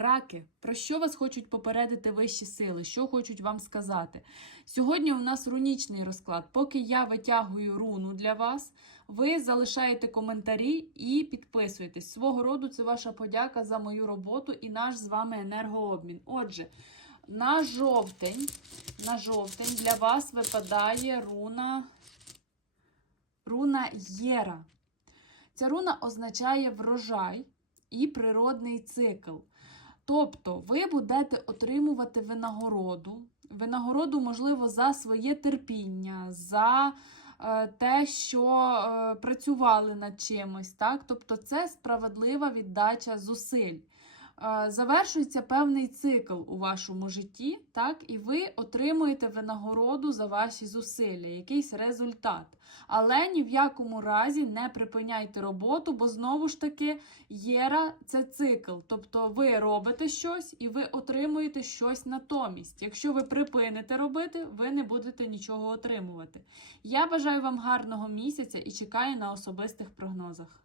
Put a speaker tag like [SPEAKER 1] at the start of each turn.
[SPEAKER 1] Раки, про що вас хочуть попередити вищі сили? Що хочуть вам сказати? Сьогодні у нас рунічний розклад. Поки я витягую руну для вас, ви залишаєте коментарі і підписуєтесь. Свого роду це ваша подяка за мою роботу і наш з вами енергообмін. Отже, на жовтень, на жовтень для вас випадає руна, руна Єра. Ця руна означає врожай і природний цикл. Тобто ви будете отримувати винагороду. Винагороду, можливо, за своє терпіння, за е, те, що е, працювали над чимось. Так? Тобто це справедлива віддача зусиль. Е, Завершується певний цикл у вашому житті, так, і ви отримуєте винагороду за ваші зусилля, якийсь результат. Але ні в якому разі не припиняйте роботу, бо знову ж таки єра це цикл. Тобто ви робите щось і ви отримуєте щось натомість. Якщо ви припините робити, ви не будете нічого отримувати. Я бажаю вам гарного місяця і чекаю на особистих прогнозах.